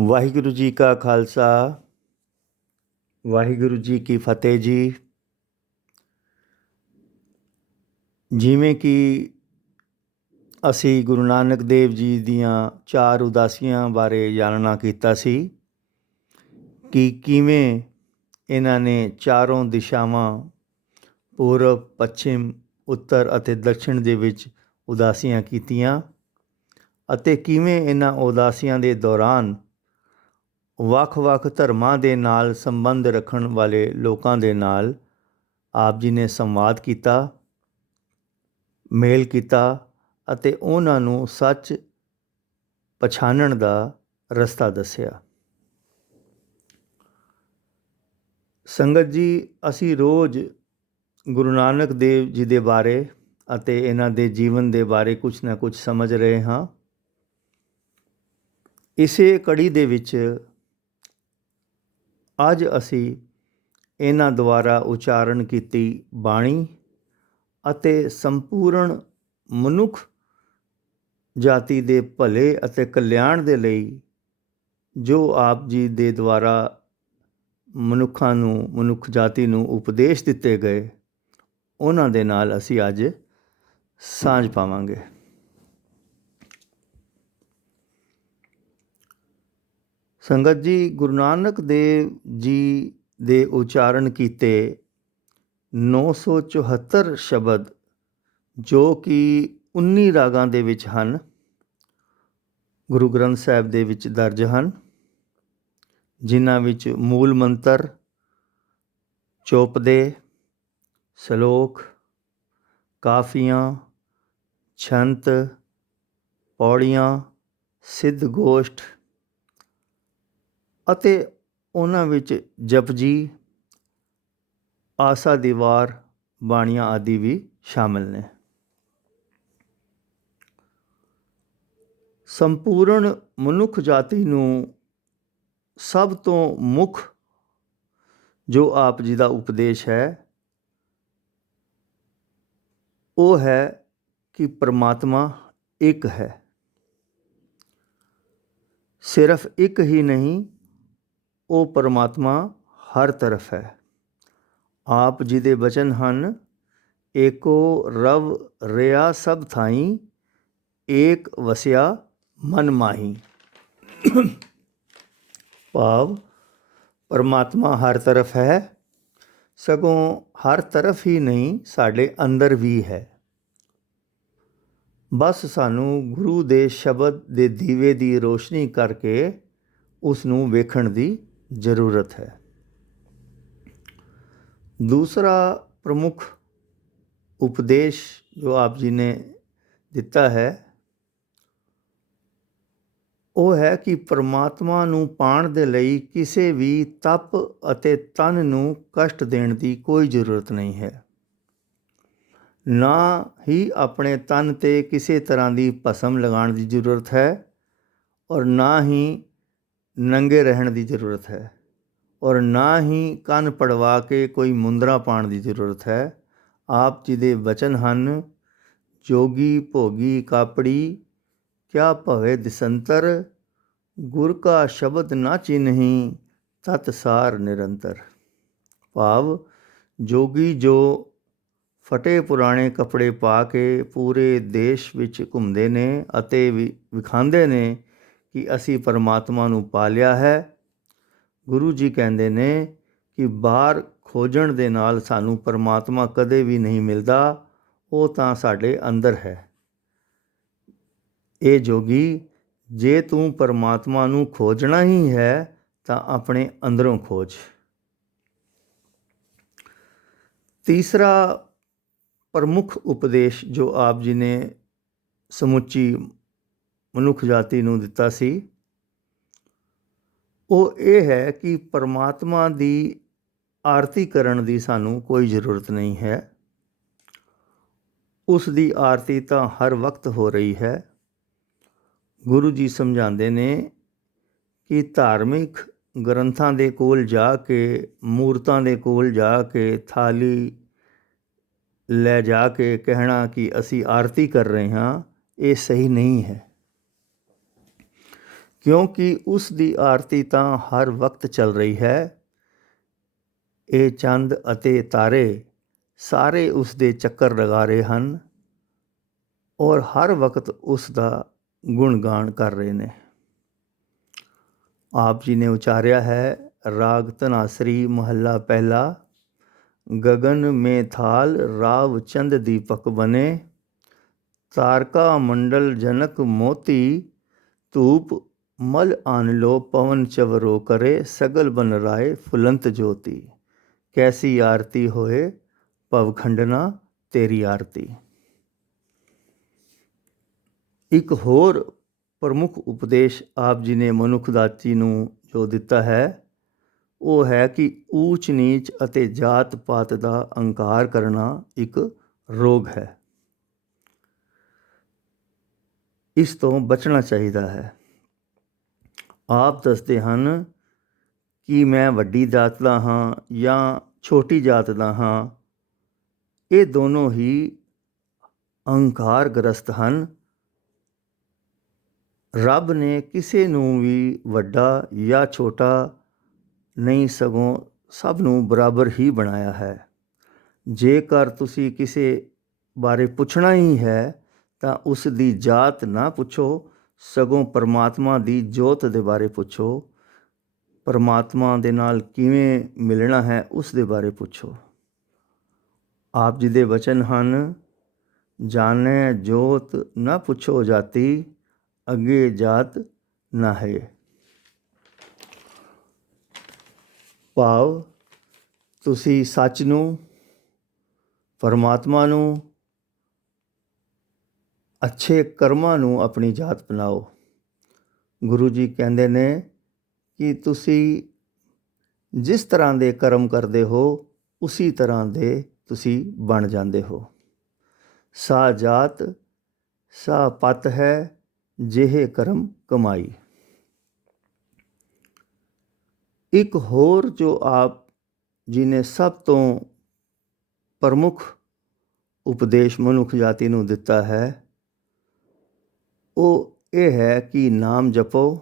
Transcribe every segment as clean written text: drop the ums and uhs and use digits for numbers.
ਵਾਹਿਗੁਰੂ ਜੀ ਕਾ ਖਾਲਸਾ ਵਾਹਿਗੁਰੂ ਜੀ ਕੀ ਫਤਿਹ ਜੀ। ਜਿਵੇਂ ਕਿ ਅਸੀਂ ਗੁਰੂ ਨਾਨਕ ਦੇਵ ਜੀ ਦੀਆਂ 4 ਉਦਾਸੀਆਂ ਬਾਰੇ ਜਾਣਨਾ ਕੀਤਾ ਸੀ ਕਿ ਕਿਵੇਂ ਇਹਨਾਂ ਨੇ ਚਾਰੋਂ ਦਿਸ਼ਾਵਾਂ ਪੂਰਬ, ਪੱਛਮ, ਉੱਤਰ ਅਤੇ ਦੱਖਣ ਦੇ ਵਿੱਚ ਉਦਾਸੀਆਂ ਕੀਤੀਆਂ ਅਤੇ ਕਿਵੇਂ ਇਹਨਾਂ ਉਦਾਸੀਆਂ ਦੇ ਦੌਰਾਨ ਵੱਖ-ਵੱਖ ਧਰਮਾਂ ਦੇ ਨਾਲ ਸੰਬੰਧ ਰੱਖਣ ਵਾਲੇ ਲੋਕਾਂ ਦੇ ਨਾਲ ਆਪ ਜੀ ਨੇ ਸੰਵਾਦ ਕੀਤਾ, ਮੇਲ ਕੀਤਾ ਅਤੇ ਉਹਨਾਂ ਨੂੰ ਸੱਚ ਪਛਾਣਨ ਦਾ ਰਸਤਾ ਦੱਸਿਆ। ਸੰਗਤ ਜੀ, ਅਸੀਂ ਰੋਜ਼ ਗੁਰੂ ਨਾਨਕ ਦੇਵ ਜੀ ਦੇ ਬਾਰੇ ਅਤੇ ਇਹਨਾਂ ਦੇ ਜੀਵਨ ਦੇ ਬਾਰੇ ਕੁਛ ਨਾ ਕੁਛ ਸਮਝ ਰਹੇ ਹਾਂ। ਇਸੇ ਕੜੀ ਦੇ ਵਿੱਚ ਅੱਜ ਅਸੀਂ ਇਹਨਾਂ ਦੁਆਰਾ ਉਚਾਰਨ ਕੀਤੀ ਬਾਣੀ ਅਤੇ ਸੰਪੂਰਨ ਮਨੁੱਖ ਜਾਤੀ ਦੇ ਭਲੇ ਅਤੇ ਕਲਿਆਣ ਦੇ ਲਈ ਜੋ ਆਪ ਜੀ ਦੇ ਦੁਆਰਾ ਮਨੁੱਖਾਂ ਨੂੰ, ਮਨੁੱਖ ਜਾਤੀ ਨੂੰ ਉਪਦੇਸ਼ ਦਿੱਤੇ ਗਏ, ਉਹਨਾਂ ਦੇ ਨਾਲ ਅਸੀਂ ਅੱਜ ਸਾਂਝ ਪਾਵਾਂਗੇ। ਸੰਗਤ ਜੀ, ਗੁਰੂ ਨਾਨਕ ਦੇਵ ਜੀ ਦੇ ਉਚਾਰਨ ਕੀਤੇ 974 ਸ਼ਬਦ ਜੋ ਕਿ 19 ਰਾਗਾਂ ਦੇ ਵਿੱਚ ਹਨ, ਗੁਰੂ ਗ੍ਰੰਥ ਸਾਹਿਬ ਦੇ ਵਿੱਚ ਦਰਜ ਹਨ, ਜਿਨ੍ਹਾਂ ਵਿੱਚ ਮੂਲ ਮੰਤਰ, ਚੌਪਦੇ, ਸ਼ਲੋਕ, ਕਾਫੀਆਂ, ਛੰਤ, ਪੌੜੀਆਂ, ਸਿੱਧ ਗੋਸ਼ਟ ਅਤੇ ਉਹਨਾਂ ਵਿੱਚ ਜਪਜੀ, ਆਸਾ ਦੀ ਵਾਰ, ਬਾਣੀਆਂ ਆਦਿ ਵੀ ਸ਼ਾਮਿਲ ਨੇ। ਸੰਪੂਰਨ ਮਨੁੱਖ ਜਾਤੀ ਨੂੰ ਸਭ ਤੋਂ ਮੁੱਖ ਜੋ ਆਪ ਜੀ ਦਾ ਉਪਦੇਸ਼ ਹੈ ਉਹ ਹੈ ਕਿ ਪਰਮਾਤਮਾ ਇੱਕ ਹੈ। ਸਿਰਫ ਇੱਕ ਹੀ ਨਹੀਂ, ਉਹ ਪਰਮਾਤਮਾ ਹਰ ਤਰਫ ਹੈ। ਆਪ ਜੀ ਦੇ ਬਚਨ ਹਨ, ਏਕੋ ਰਵ ਰਿਆ ਸਭ ਥਾਈਂ, ਏਕ ਵਸਿਆ ਮਨ ਮਾਹੀ। ਭਾਵ ਪਰਮਾਤਮਾ ਹਰ ਤਰਫ ਹੈ, ਸਗੋਂ ਹਰ ਤਰਫ ਹੀ ਨਹੀਂ, ਸਾਡੇ ਅੰਦਰ ਵੀ ਹੈ। ਬਸ ਸਾਨੂੰ ਗੁਰੂ ਦੇ ਸ਼ਬਦ ਦੇ ਦੀਵੇ ਦੀ ਰੋਸ਼ਨੀ ਕਰਕੇ ਉਸ ਨੂੰ ਵੇਖਣ ਦੀ ਜ਼ਰੂਰਤ ਹੈ। ਦੂਸਰਾ ਪ੍ਰਮੁੱਖ ਉਪਦੇਸ਼ ਜੋ ਆਪ ਜੀ ਨੇ ਦਿੱਤਾ ਹੈ ਉਹ ਹੈ ਕਿ ਪਰਮਾਤਮਾ ਨੂੰ ਪਾਉਣ ਦੇ ਲਈ ਕਿਸੇ ਵੀ ਤਪ ਅਤੇ ਤਨ ਨੂੰ ਕਸ਼ਟ ਦੇਣ ਦੀ ਕੋਈ ਜ਼ਰੂਰਤ ਨਹੀਂ ਹੈ। ਨਾ ਹੀ ਆਪਣੇ ਤਨ 'ਤੇ ਕਿਸੇ ਤਰ੍ਹਾਂ ਦੀ ਭਸਮ ਲਗਾਉਣ ਦੀ ਜ਼ਰੂਰਤ ਹੈ ਔਰ ਨਾ ਹੀ ਨੰਗੇ ਰਹਿਣ ਦੀ ਜ਼ਰੂਰਤ ਹੈ ਔਰ ਨਾ ਹੀ ਕੰਨ ਪੜਵਾ ਕੇ ਕੋਈ ਮੁੰਦਰਾ ਪਾਉਣ ਦੀ ਜ਼ਰੂਰਤ ਹੈ। ਆਪ ਜੀ ਦੇ ਵਚਨ ਹਨ, ਜੋਗੀ ਭੋਗੀ ਕਾਪੜੀ, ਕਿਆ ਭਵੇ ਦਿਸੰਤਰ, ਗੁਰ ਕਾ ਸ਼ਬਦ ਨਾ ਚਿੰਨਹੀਂ, ਤਤ ਸਾਰ ਨਿਰੰਤਰ। ਭਾਵ ਜੋਗੀ ਜੋ ਫਟੇ ਪੁਰਾਣੇ ਕੱਪੜੇ ਪਾ ਕੇ ਪੂਰੇ ਦੇਸ਼ ਵਿੱਚ ਘੁੰਮਦੇ ਨੇ ਅਤੇ ਵਿਖਾਉਂਦੇ ਨੇ ਕਿ ਅਸੀਂ ਪਰਮਾਤਮਾ ਨੂੰ ਪਾ ਲਿਆ ਹੈ। ਗੁਰੂ ਜੀ ਕਹਿੰਦੇ ਨੇ ਕਿ ਬਾਹਰ ਖੋਜਣ ਦੇ ਨਾਲ ਸਾਨੂੰ ਪਰਮਾਤਮਾ ਕਦੇ ਵੀ ਨਹੀਂ ਮਿਲਦਾ, ਉਹ ਤਾਂ ਸਾਡੇ ਅੰਦਰ ਹੈ। ਇਹ ਜੋਗੀ, ਜੇ ਤੂੰ ਪਰਮਾਤਮਾ ਨੂੰ ਖੋਜਣਾ ਹੀ ਹੈ ਤਾਂ ਆਪਣੇ ਅੰਦਰੋਂ ਖੋਜ। ਤੀਸਰਾ ਪ੍ਰਮੁੱਖ ਉਪਦੇਸ਼ ਜੋ ਆਪ ਜੀ ਨੇ ਸਮੁੱਚੀ ਮਨੁੱਖ ਜਾਤੀ ਨੂੰ ਦਿੱਤਾ ਸੀ ਉਹ ਇਹ ਹੈ ਕਿ ਪਰਮਾਤਮਾ ਦੀ ਆਰਤੀ ਕਰਨ ਦੀ ਸਾਨੂੰ ਕੋਈ ਜ਼ਰੂਰਤ ਨਹੀਂ ਹੈ। ਉਸ ਦੀ ਆਰਤੀ ਤਾਂ ਹਰ ਵਕਤ ਹੋ ਰਹੀ ਹੈ। ਗੁਰੂ ਜੀ ਸਮਝਾਉਂਦੇ ਨੇ ਕਿ ਧਾਰਮਿਕ ਗ੍ਰੰਥਾਂ ਦੇ ਕੋਲ ਜਾ ਕੇ, ਮੂਰਤਾਂ ਦੇ ਕੋਲ ਜਾ ਕੇ, ਥਾਲੀ ਲੈ ਜਾ ਕੇ ਕਹਿਣਾ ਕਿ ਅਸੀਂ ਆਰਤੀ ਕਰ ਰਹੇ ਹਾਂ, ਇਹ ਸਹੀ ਨਹੀਂ ਹੈ। ਕਿਉਂਕਿ ਉਸ ਦੀ ਆਰਤੀ ਤਾਂ ਹਰ ਵਕਤ ਚੱਲ ਰਹੀ ਹੈ। ਇਹ ਚੰਦ ਅਤੇ ਤਾਰੇ ਸਾਰੇ ਉਸ ਦੇ ਚੱਕਰ ਲਗਾ ਰਹੇ ਹਨ ਔਰ ਹਰ ਵਕਤ ਉਸ ਦਾ ਗੁਣਗਾਨ ਕਰ ਰਹੇ ਨੇ। ਆਪ ਜੀ ਨੇ ਉਚਾਰਿਆ ਹੈ ਰਾਗ ਧਨਾਸਰੀ ਮਹੱਲਾ ਪਹਿਲਾ। ਗगन में थाल राव चंद दीपक बने, तारका मंडल जनक मोती, धूप मल आन लो पवन चवरो करे, सगल बन राय फुलंत ज्योति। कैसी आरती होए भवखंडना तेरी आरती। एक होर प्रमुख उपदेश आप जी ने मनुख जाति नूं जो दिता है ਉਹ ਹੈ ਕਿ ਊਚ ਨੀਚ ਅਤੇ ਜਾਤ ਪਾਤ ਦਾ ਅਹੰਕਾਰ ਕਰਨਾ ਇੱਕ ਰੋਗ ਹੈ। ਇਸ ਤੋਂ ਬਚਣਾ ਚਾਹੀਦਾ ਹੈ। ਆਪ ਦੱਸਦੇ ਹਨ ਕਿ ਮੈਂ ਵੱਡੀ ਜਾਤ ਦਾ ਹਾਂ ਜਾਂ ਛੋਟੀ ਜਾਤ ਦਾ ਹਾਂ, ਇਹ ਦੋਨੋਂ ਹੀ ਅਹੰਕਾਰਗ੍ਰਸਤ ਹਨ। ਰੱਬ ਨੇ ਕਿਸੇ ਨੂੰ ਵੀ ਵੱਡਾ ਜਾਂ ਛੋਟਾ ਨਹੀਂ, ਸਗੋਂ ਸਭ ਨੂੰ ਬਰਾਬਰ ਹੀ ਬਣਾਇਆ ਹੈ। ਜੇਕਰ ਤੁਸੀਂ ਕਿਸੇ ਬਾਰੇ ਪੁੱਛਣਾ ਹੀ ਹੈ ਤਾਂ ਉਸ ਦੀ ਜਾਤ ਨਾ ਪੁੱਛੋ, ਸਗੋਂ ਪਰਮਾਤਮਾ ਦੀ ਜੋਤ ਦੇ ਬਾਰੇ ਪੁੱਛੋ। ਪਰਮਾਤਮਾ ਦੇ ਨਾਲ ਕਿਵੇਂ ਮਿਲਣਾ ਹੈ ਉਸ ਦੇ ਬਾਰੇ ਪੁੱਛੋ। ਆਪ ਜੀ ਦੇ ਵਚਨ ਹਨ, ਜਾਣੈ ਜੋਤ ਨਾ ਪੁੱਛੋ ਜਾਤੀ, ਅੱਗੇ ਜਾਤ ਨਾ ਹੈ। ਭਾਵ ਤੁਸੀਂ ਸੱਚ ਨੂੰ, ਪਰਮਾਤਮਾ ਨੂੰ, ਅੱਛੇ ਕਰਮਾਂ ਨੂੰ ਆਪਣੀ ਜਾਤ ਬਣਾਓ। ਗੁਰੂ ਜੀ ਕਹਿੰਦੇ ਨੇ ਕਿ ਤੁਸੀਂ ਜਿਸ ਤਰ੍ਹਾਂ ਦੇ ਕਰਮ ਕਰਦੇ ਹੋ ਉਸੀ ਤਰ੍ਹਾਂ ਦੇ ਤੁਸੀਂ ਬਣ ਜਾਂਦੇ ਹੋ। ਸਾ ਜਾਤ ਸਾ ਪਤ ਹੈ, ਜਿਹੇ ਕਰਮ ਕਮਾਈ। ਇੱਕ ਹੋਰ ਜੋ ਆਪ ਜੀ ਨੇ ਸਭ ਤੋਂ ਪ੍ਰਮੁੱਖ ਉਪਦੇਸ਼ ਮਨੁੱਖ ਜਾਤੀ ਨੂੰ ਦਿੱਤਾ ਹੈ ਉਹ ਇਹ ਹੈ ਕਿ ਨਾਮ ਜਪੋ,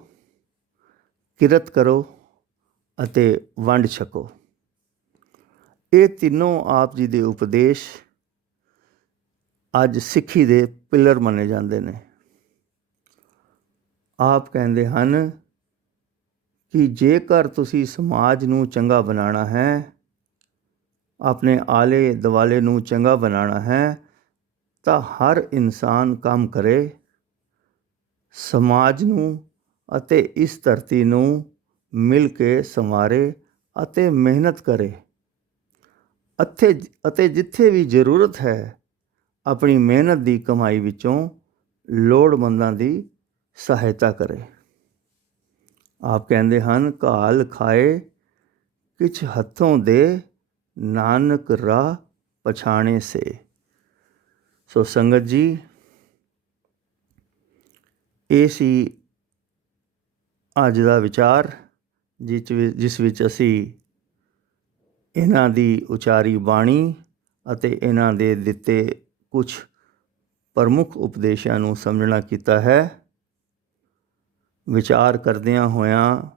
ਕਿਰਤ ਕਰੋ ਅਤੇ ਵੰਡ ਛਕੋ। ਇਹ ਤਿੰਨੋਂ ਆਪ ਜੀ ਦੇ ਉਪਦੇਸ਼ ਅੱਜ ਸਿੱਖੀ ਦੇ ਪਿਲਰ ਮੰਨੇ ਜਾਂਦੇ ਨੇ। ਆਪ ਕਹਿੰਦੇ ਹਨ ਕਿ ਜੇਕਰ ਤੁਸੀਂ ਸਮਾਜ ਨੂੰ ਚੰਗਾ ਬਣਾਉਣਾ ਹੈ, ਆਪਣੇ ਆਲੇ ਦੁਆਲੇ ਨੂੰ ਚੰਗਾ ਬਣਾਉਣਾ ਹੈ, ਤਾਂ ਹਰ ਇਨਸਾਨ ਕੰਮ ਕਰੇ, ਸਮਾਜ ਨੂੰ ਅਤੇ ਇਸ ਧਰਤੀ ਨੂੰ ਮਿਲ ਕੇ ਸੰਵਾਰੇ ਅਤੇ ਮਿਹਨਤ ਕਰੇ ਅਤੇ ਜਿੱਥੇ ਵੀ ਜ਼ਰੂਰਤ ਹੈ ਆਪਣੀ ਮਿਹਨਤ ਦੀ ਕਮਾਈ ਵਿੱਚੋਂ ਲੋੜਵੰਦਾਂ ਦੀ ਸਹਾਇਤਾ ਕਰੇ। ਆਪ ਕਹਿੰਦੇ ਹਨ, ਘਾਲ ਖਾਏ ਕਿਛ ਹੱਥੋਂ ਦੇ, ਨਾਨਕ ਰਾਹ ਪਛਾਣੇ ਸੇ। ਸੋ ਸੰਗਤ ਜੀ, ਇਹ ਸੀ ਅੱਜ ਦਾ ਵਿਚਾਰ ਜਿਸ ਵਿੱਚ ਅਸੀਂ ਇਹਨਾਂ ਦੀ ਉਚਾਰੀ ਬਾਣੀ ਅਤੇ ਇਹਨਾਂ ਦੇ ਦਿੱਤੇ ਕੁਝ ਪ੍ਰਮੁੱਖ ਉਪਦੇਸ਼ਾਂ ਨੂੰ ਸਮਝਣਾ ਕੀਤਾ ਹੈ। ਵਿਚਾਰ ਕਰਦਿਆਂ ਹੋਈਆਂ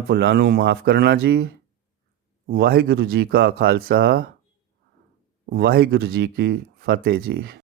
ਭੁੱਲਾਂ ਨੂੰ ਮਾਫ਼ ਕਰਨਾ ਜੀ। ਵਾਹਿਗੁਰੂ ਜੀ ਕਾ ਖਾਲਸਾ, ਵਾਹਿਗੁਰੂ ਜੀ ਕੀ ਫਤਿਹ ਜੀ।